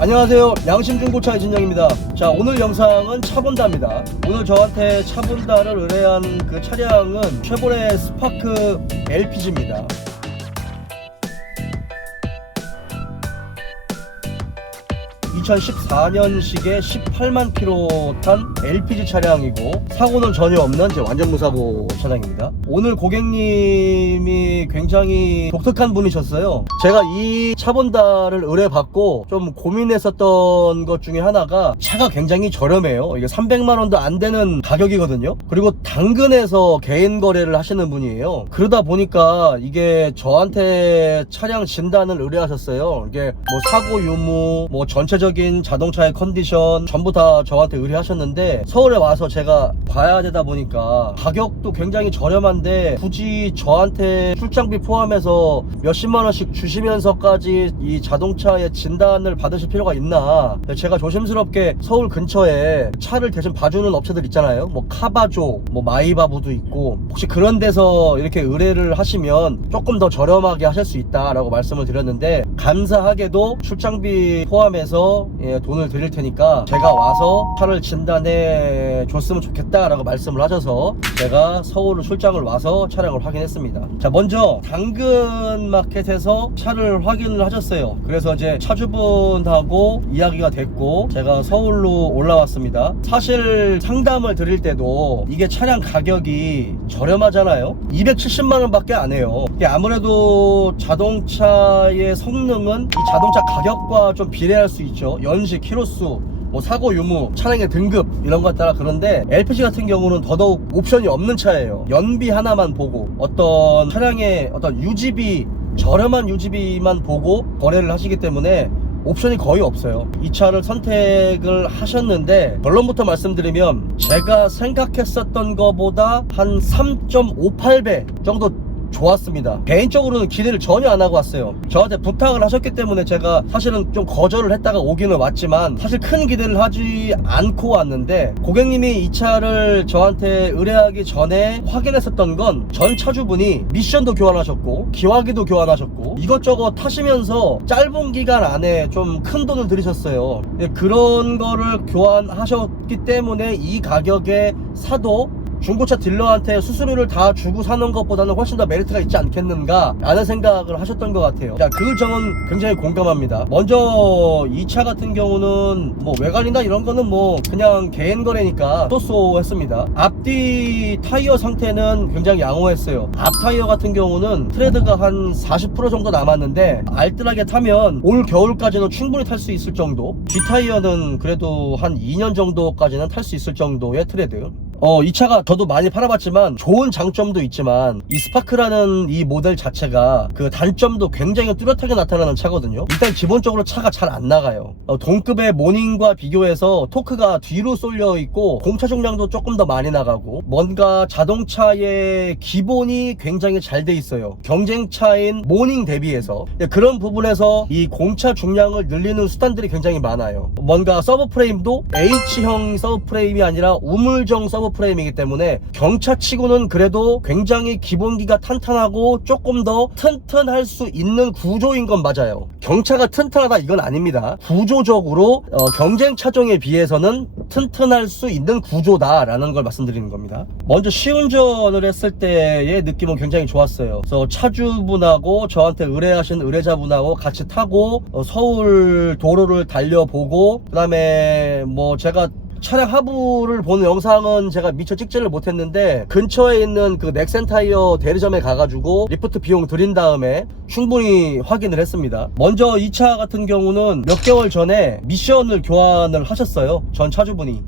안녕하세요, 양심중고차 이진영입니다. 자, 오늘 영상은 차본다입니다. 오늘 저한테 차본다를 의뢰한 그 차량은 쉐보레 스파크 LPG입니다. 2014년식의 18만 킬로 탄 LPG 차량이고 사고는 전혀 없는 제 완전 무사고 차량입니다. 오늘 고객님이 굉장히 독특한 분이셨어요. 제가 이 차본다를 의뢰받고 좀 고민했었던 것 중에 하나가 차가 굉장히 저렴해요. 이게 300만 원도 안 되는 가격이거든요. 그리고 당근에서 개인 거래를 하시는 분이에요. 그러다 보니까 이게 저한테 차량 진단을 의뢰하셨어요. 이게 뭐 사고 유무, 뭐 전체적인 자동차의 컨디션 전부 다 저한테 의뢰하셨는데 서울에 와서 제가 봐야 되다 보니까 가격도 굉장히 저렴한데 굳이 저한테 출장비 포함해서 몇십만 원씩 주시면서까지 이 자동차의 진단을 받으실 필요가 있나. 제가 조심스럽게 서울 근처에 차를 대신 봐주는 업체들 있잖아요. 뭐 카바조, 뭐 마이바부도 있고, 혹시 그런 데서 이렇게 의뢰를 하시면 조금 더 저렴하게 하실 수 있다라고 말씀을 드렸는데, 감사하게도 출장비 포함해서 돈을 드릴 테니까 제가 와서 차를 진단해 줬으면 좋겠다라고 말씀을 하셔서 제가 서울로 출장을 와서 차량을 확인했습니다. 자, 먼저 당근마켓에서 차를 확인을 하셨어요. 그래서 이제 차주분하고 이야기가 됐고 제가 서울로 올라왔습니다. 사실 상담을 드릴 때도 이게 차량 가격이 저렴하잖아요. 270만 원 밖에 안 해요. 아무래도 자동차의 성능은 이 자동차 가격과 좀 비례할 수 있죠. 연식, 키로수, 뭐 사고 유무, 차량의 등급 이런 것 따라. 그런데 LPG 같은 경우는 더더욱 옵션이 없는 차예요. 연비 하나만 보고 어떤 차량의 어떤 유지비, 저렴한 유지비만 보고 거래를 하시기 때문에 옵션이 거의 없어요. 이 차를 선택을 하셨는데 결론부터 말씀드리면 제가 생각했었던 것보다 한 3.58배 정도 좋았습니다. 개인적으로는 기대를 전혀 안 하고 왔어요. 저한테 부탁을 하셨기 때문에 제가 사실은 좀 거절을 했다가 오기는 왔지만 사실 큰 기대를 하지 않고 왔는데, 고객님이 이 차를 저한테 의뢰하기 전에 확인했었던 건 전 차주분이 미션도 교환하셨고 기화기도 교환하셨고 이것저것 타시면서 짧은 기간 안에 좀 큰 돈을 들이셨어요. 그런 거를 교환하셨기 때문에 이 가격에 사도 중고차 딜러한테 수수료를 다 주고 사는 것보다는 훨씬 더 메리트가 있지 않겠는가 라는 생각을 하셨던 것 같아요. 자, 그 점은 굉장히 공감합니다. 먼저 이 차 같은 경우는 뭐 외관이나 이런 거는 뭐 그냥 개인 거래니까 쏘쏘했습니다. 앞뒤 타이어 상태는 굉장히 양호했어요. 앞 타이어 같은 경우는 트레드가 한 40% 정도 남았는데 알뜰하게 타면 올 겨울까지는 충분히 탈 수 있을 정도, 뒤 타이어는 그래도 한 2년 정도까지는 탈 수 있을 정도의 트레드. 이 차가 저도 많이 팔아봤지만 좋은 장점도 있지만 이 스파크라는 이 모델 자체가 그 단점도 굉장히 뚜렷하게 나타나는 차거든요. 일단 기본적으로 차가 잘 안 나가요. 동급의 모닝과 비교해서 토크가 뒤로 쏠려 있고 공차 중량도 조금 더 많이 나가고, 뭔가 자동차의 기본이 굉장히 잘 돼 있어요. 경쟁차인 모닝 대비해서. 그런 부분에서 이 공차 중량을 늘리는 수단들이 굉장히 많아요. 뭔가 서브프레임도 H형 서브프레임이 아니라 우물정 서브프레임이기 때문에 경차치고는 그래도 굉장히 기본기가 탄탄하고 조금 더 튼튼할 수 있는 구조인 건 맞아요. 경차가 튼튼하다 이건 아닙니다. 구조적으로 경쟁 차종에 비해서는 튼튼할 수 있는 구조다라는 걸 말씀드리는 겁니다. 먼저 시운전을 했을 때의 느낌은 굉장히 좋았어요. 그래서 차주분하고 저한테 의뢰하신 의뢰자분하고 같이 타고 서울 도로를 달려보고, 그 다음에 뭐 제가 차량 하부를 보는 영상은 제가 미처 찍지를 못했는데 근처에 있는 그 넥센 타이어 대리점에 가가지고 리프트 비용 드린 다음에 충분히 확인을 했습니다. 먼저 이 차 같은 경우는 몇 개월 전에 미션을 교환을 하셨어요. 전 차주분이.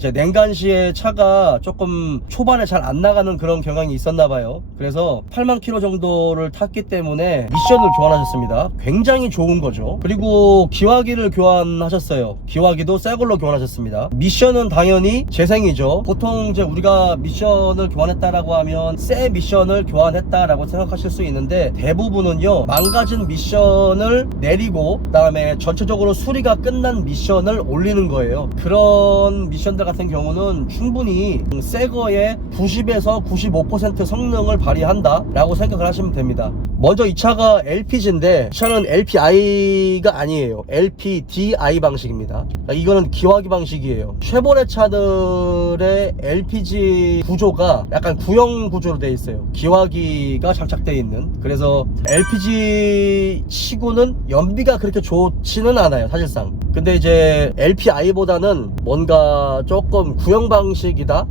제 냉간시에 차가 조금 초반에 잘 안 나가는 그런 경향이 있었나봐요. 그래서 8만 킬로 정도를 탔기 때문에 미션을 교환하셨습니다. 굉장히 좋은 거죠. 그리고 기화기를 교환하셨어요. 기화기도 새 걸로 교환하셨습니다. 미션은 당연히 재생이죠. 보통 이제 우리가 미션을 교환했다라고 하면 새 미션을 교환했다라고 생각하실 수 있는데, 대부분은요 망가진 미션을 내리고 그 다음에 전체적으로 수리가 끝난 미션을 올리는 거예요. 그런 미션 미션들 같은 경우는 충분히 새 거에 90에서 95% 성능을 발휘한다 라고 생각을 하시면 됩니다. 먼저 이 차가 LPG인데 이 차는 LPI가 아니에요. LPDI 방식입니다. 이거는 기화기 방식이에요. 쉐보레 차들의 LPG 구조가 약간 구형 구조로 되어 있어요. 기화기가 장착되어 있는. 그래서 LPG 치고는 연비가 그렇게 좋지는 않아요, 사실상. 근데 이제 LPI보다는 뭔가 조금 구형 방식이다.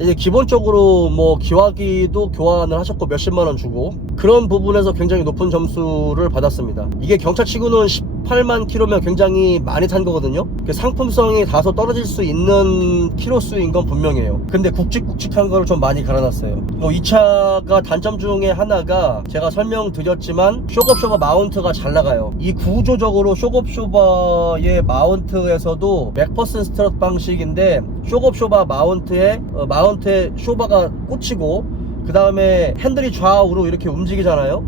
이제 기본적으로 뭐 기화기도 교환을 하셨고 몇십만원 주고 그런 부분에서 굉장히 높은 점수를 받았습니다. 이게 경차치고는 18만 킬로면 굉장히 많이 탄 거거든요. 상품성이 다소 떨어질 수 있는 키로수인 건 분명해요. 근데 굵직굵직한 거를 좀 많이 갈아놨어요. 이 차가 단점 중에 하나가 제가 설명드렸지만 쇼겁쇼버 마운트가 잘 나가요. 이 구조적으로 쇼겁쇼버의 마운트에서도 맥퍼슨 스트럿 방식인데 쇼겁쇼버 마운트에 쇼버가 꽂히고 그 다음에 핸들이 좌우로 이렇게 움직이잖아요.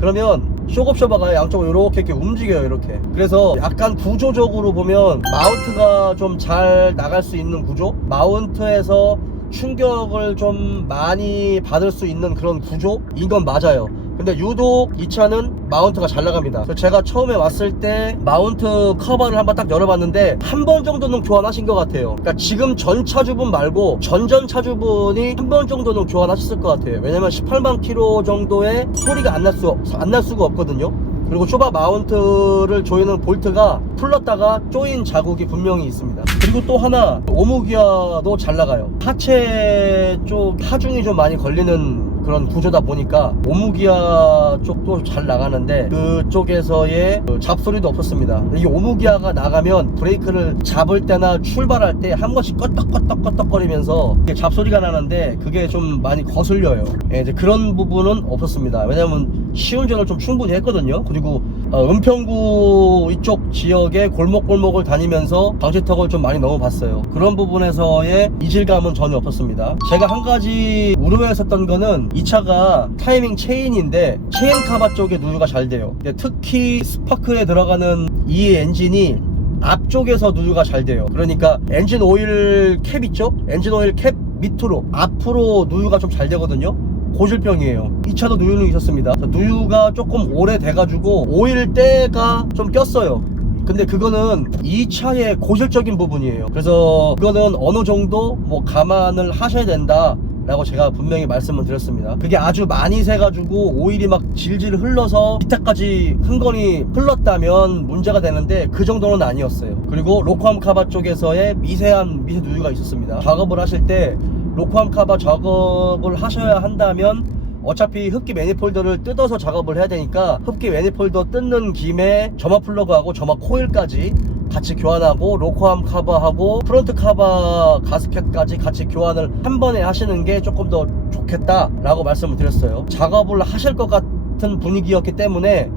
그러면 쇼겁쇼버가 양쪽으로 이렇게 움직여요. 이렇게. 그래서 약간 구조적으로 보면 마운트가 좀 잘 나갈 수 있는 구조, 마운트에서 충격을 좀 많이 받을 수 있는 그런 구조인 건 맞아요. 근데 유독 이 차는 마운트가 잘 나갑니다. 제가 처음에 왔을 때 마운트 커버를 한번 딱 열어봤는데 한 번 정도는 교환하신 것 같아요. 그러니까 지금 전 차주분 말고 전전 차주분이 한 번 정도는 교환하셨을 것 같아요. 왜냐면 18만 킬로 정도의 소리가 안 날 수가 없거든요. 그리고 쇼바 마운트를 조이는 볼트가 풀렀다가 조인 자국이 분명히 있습니다. 그리고 또 하나 오무기아도 잘 나가요. 하체 쪽 하중이 좀 많이 걸리는 그런 구조다 보니까 오무기아 쪽도 잘 나가는데 그쪽에서의 잡소리도 없었습니다. 이게 오무기아가 나가면 브레이크를 잡을 때나 출발할 때 한 번씩 껐덕껐덕거리면서 잡소리가 나는데 그게 좀 많이 거슬려요. 이제 그런 부분은 없었습니다. 왜냐면 시운전을 좀 충분히 했거든요. 그리고 은평구 이쪽 지역의 골목골목을 다니면서 방지턱을 좀 많이 넘어봤어요. 그런 부분에서의 이질감은 전혀 없었습니다. 제가 한 가지 우려했었던 거는 이 차가 타이밍 체인인데 체인 카바 쪽에 누유가 잘 돼요. 특히 스파크에 들어가는 이 엔진이 앞쪽에서 누유가 잘 돼요. 그러니까 엔진 오일 캡 있죠? 엔진 오일 캡 밑으로 앞으로 누유가 좀 잘 되거든요. 고질병이에요. 이 차도 누유는 있었습니다. 누유가 조금 오래돼가지고 오일때가 좀 꼈어요. 근데 그거는 이 차의 고질적인 부분이에요. 그래서 그거는 어느 정도 뭐 감안을 하셔야 된다 라고 제가 분명히 말씀을 드렸습니다. 그게 아주 많이 새가지고 오일이 막 질질 흘러서 밑에까지 흥건히 흘렀다면 문제가 되는데 그 정도는 아니었어요. 그리고 로코암 카바 쪽에서의 미세한 미세 누유가 있었습니다. 작업을 하실 때 로코암 카바 작업을 하셔야 한다면 어차피 흡기 매니폴더를 뜯어서 작업을 해야 되니까 흡기 매니폴더 뜯는 김에 점화 플러그하고 점화 코일까지 같이 교환하고 로코암 카바하고 프론트 카바 가스켓까지 같이 교환을 한 번에 하시는 게 조금 더 좋겠다 라고 말씀을 드렸어요. 작업을 하실 것 같은 분위기였기 때문에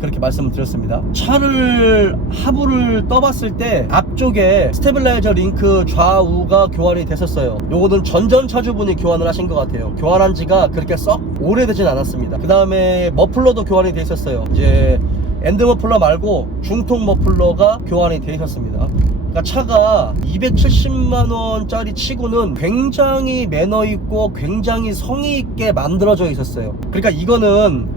그렇게 말씀을 드렸습니다. 차를 하부를 떠봤을 때 앞쪽에 스테빌라이저 링크 좌우가 교환이 됐었어요. 요거는 전전 차주분이 교환을 하신 것 같아요. 교환한 지가 그렇게 썩 오래되진 않았습니다. 그 다음에 머플러도 교환이 돼 있었어요. 이제 엔드 머플러 말고 중통 머플러가 교환이 돼 있었습니다. 그러니까 차가 270만원짜리 치고는 굉장히 매너있고 굉장히 성의있게 만들어져 있었어요. 그러니까 이거는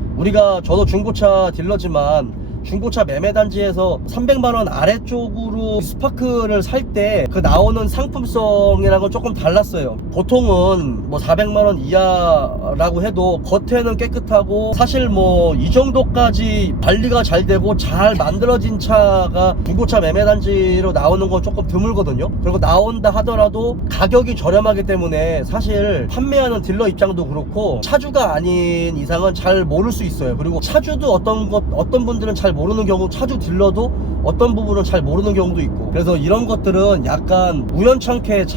저도 중고차 딜러지만 중고차 매매단지에서 300만원 아래쪽으로 스파크를 살 때 그 나오는 상품성이랑은 조금 달랐어요. 보통은 뭐 400만원 이하라고 해도 겉에는 깨끗하고 사실 뭐 이 정도까지 관리가 잘 되고 잘 만들어진 차가 중고차 매매단지로 나오는 건 조금 드물거든요. 그리고 나온다 하더라도 가격이 저렴하기 때문에 사실 판매하는 딜러 입장도 그렇고 차주가 아닌 이상은 잘 모를 수 있어요. 그리고 차주도 어떤 분들은 잘 모르는 경우, 차주 딜러도 어떤 부분은 잘 모르는 경우도 있고, 그래서 이런 것들은 약간 우연찮게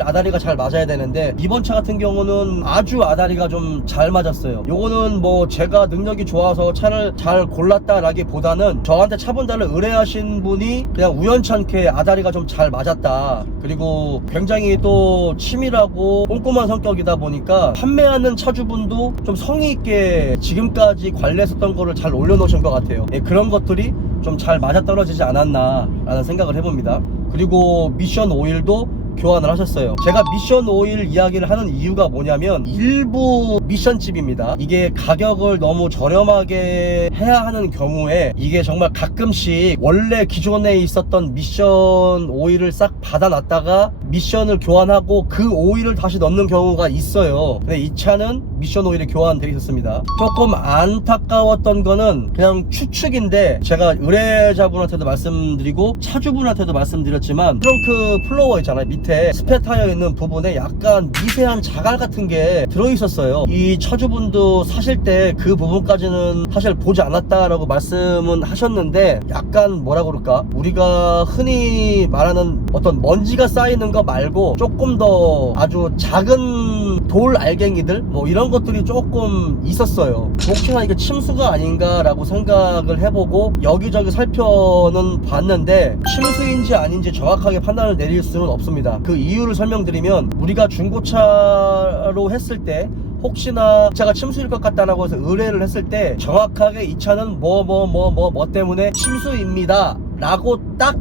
아다리가 잘 맞아야 되는데 이번 차 같은 경우는 아주 아다리가 좀 잘 맞았어요. 요거는 뭐 제가 능력이 좋아서 차를 잘 골랐다라기보다는 저한테 차 분달을 의뢰하신 분이 그냥 우연찮게 아다리가 좀 잘 맞았다. 그리고 굉장히 또 치밀하고 꼼꼼한 성격이다 보니까 판매하는 차주분도 좀 성의있게 지금까지 관리했었던 거를 잘 올려놓으신 것 같아요. 그런 것들이 좀 잘 맞아떨어지지 않았나 라는 생각을 해봅니다. 그리고 미션 오일도 교환을 하셨어요. 제가 미션 오일 이야기를 하는 이유가 뭐냐면 일부 미션집입니다. 이게 가격을 너무 저렴하게 해야 하는 경우에 이게 정말 가끔씩 원래 기존에 있었던 미션 오일을 싹 받아놨다가 미션을 교환하고 그 오일을 다시 넣는 경우가 있어요. 근데 이 차는 미션 오일이 교환되어 있었습니다. 조금 안타까웠던 거는 그냥 추측인데, 제가 의뢰자분한테도 말씀드리고 차주분한테도 말씀드렸지만 트렁크 플로어 있잖아요. 밑에 스페 타이어 있는 부분에 약간 미세한 자갈 같은 게 들어있었어요. 이 차주분도 사실 때 그 부분까지는 사실 보지 않았다라고 말씀은 하셨는데, 약간 뭐라 그럴까, 우리가 흔히 말하는 어떤 먼지가 쌓이는 거 말고 조금 더 아주 작은 돌 알갱이들 뭐 이런 것들이 조금 있었어요. 혹시나 이게 침수가 아닌가 라고 생각을 해보고 여기저기 살펴는 봤는데 침수인지 아닌지 정확하게 판단을 내릴 수는 없습니다. 그 이유를 설명드리면, 우리가 중고차로 했을 때 혹시나 차가 침수일 것 같다라고 해서 의뢰를 했을 때 정확하게 이 차는 뭐 때문에 침수입니다 라고 딱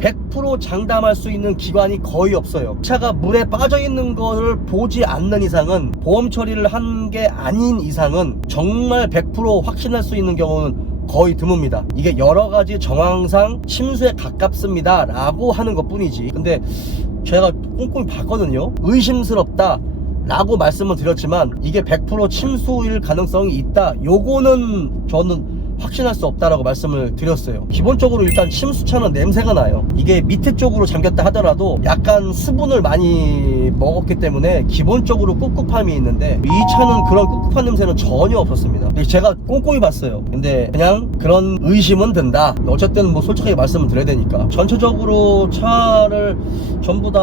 100% 장담할 수 있는 기관이 거의 없어요. 차가 물에 빠져 있는 거를 보지 않는 이상은, 보험 처리를 한 게 아닌 이상은 정말 100% 확신할 수 있는 경우는 거의 드뭅니다. 이게 여러 가지 정황상 침수에 가깝습니다 라고 하는 것 뿐이지. 근데 제가 꼼꼼히 봤거든요. 의심스럽다 라고 말씀을 드렸지만 이게 100% 침수일 가능성이 있다, 요거는 저는 확신할 수 없다라고 말씀을 드렸어요. 기본적으로 일단 침수차는 냄새가 나요. 이게 밑에 쪽으로 잠겼다 하더라도 약간 수분을 많이 먹었기 때문에 기본적으로 꿉꿉함이 있는데, 이 차는 그런 꿉꿉한 냄새는 전혀 없었습니다. 제가 꼼꼼히 봤어요. 근데 그냥 그런 의심은 든다. 어쨌든 뭐 솔직하게 말씀을 드려야 되니까. 전체적으로 차를 전부 다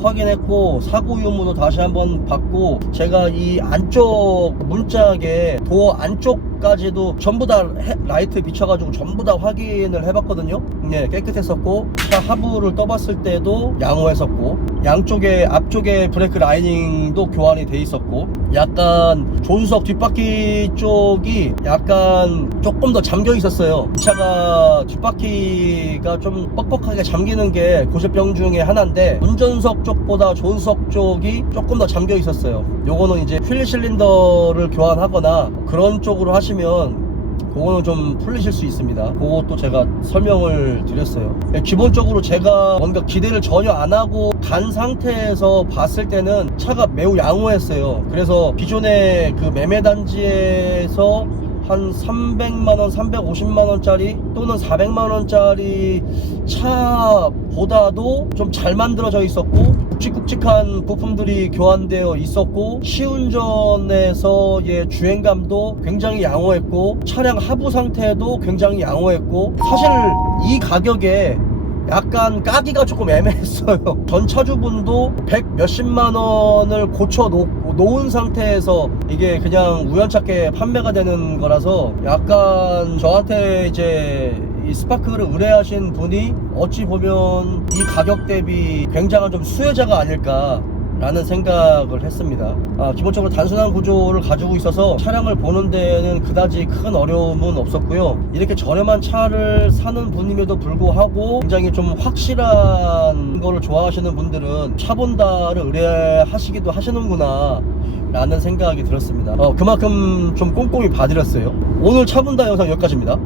확인했고 사고 유무도 다시 한번 봤고, 제가 이 안쪽 문짝에 도어 안쪽까지도 전부 다 라이트 비춰가지고 전부 다 확인을 해봤거든요. 네, 깨끗했었고, 차 하부를 떠봤을 때도 양호했었고, 양쪽에 앞쪽에 브레이크 라이닝도 교환이 돼 있었고, 약간 조수석 뒷바퀴 쪽이 약간 조금 더 잠겨 있었어요. 이 차가 뒷바퀴가 좀 뻑뻑하게 잠기는 게 고질병 중에 하나인데, 운전석 쪽보다 조수석 쪽이 조금 더 잠겨 있었어요. 요거는 이제 휠 실린더를 교환하거나 그런 쪽으로 하시면 그거는 좀 풀리실 수 있습니다. 그것도 제가 설명을 드렸어요. 기본적으로 제가 뭔가 기대를 전혀 안 하고 간 상태에서 봤을 때는 차가 매우 양호했어요. 그래서 기존의 그 매매단지에서 한 300만원, 350만원짜리 또는 400만원짜리 차보다도 좀 잘 만들어져 있었고, 굵직굵직한 부품들이 교환되어 있었고, 시운전에서의 주행감도 굉장히 양호했고, 차량 하부 상태도 굉장히 양호했고, 사실 이 가격에 약간 까기가 조금 애매했어요. 전 차주분도 100 몇십만 원을 고쳐 놓은 상태에서 이게 그냥 우연찮게 판매가 되는 거라서, 약간 저한테 이제 이 스파크를 의뢰하신 분이 어찌 보면 이 가격 대비 굉장한 좀 수혜자가 아닐까 라는 생각을 했습니다. 기본적으로 단순한 구조를 가지고 있어서 차량을 보는 데는 그다지 큰 어려움은 없었고요. 이렇게 저렴한 차를 사는 분임에도 불구하고 굉장히 좀 확실한 거를 좋아하시는 분들은 차 본다를 의뢰하시기도 하시는구나 라는 생각이 들었습니다. 그만큼 좀 꼼꼼히 봐드렸어요. 오늘 차 본다 영상 여기까지입니다.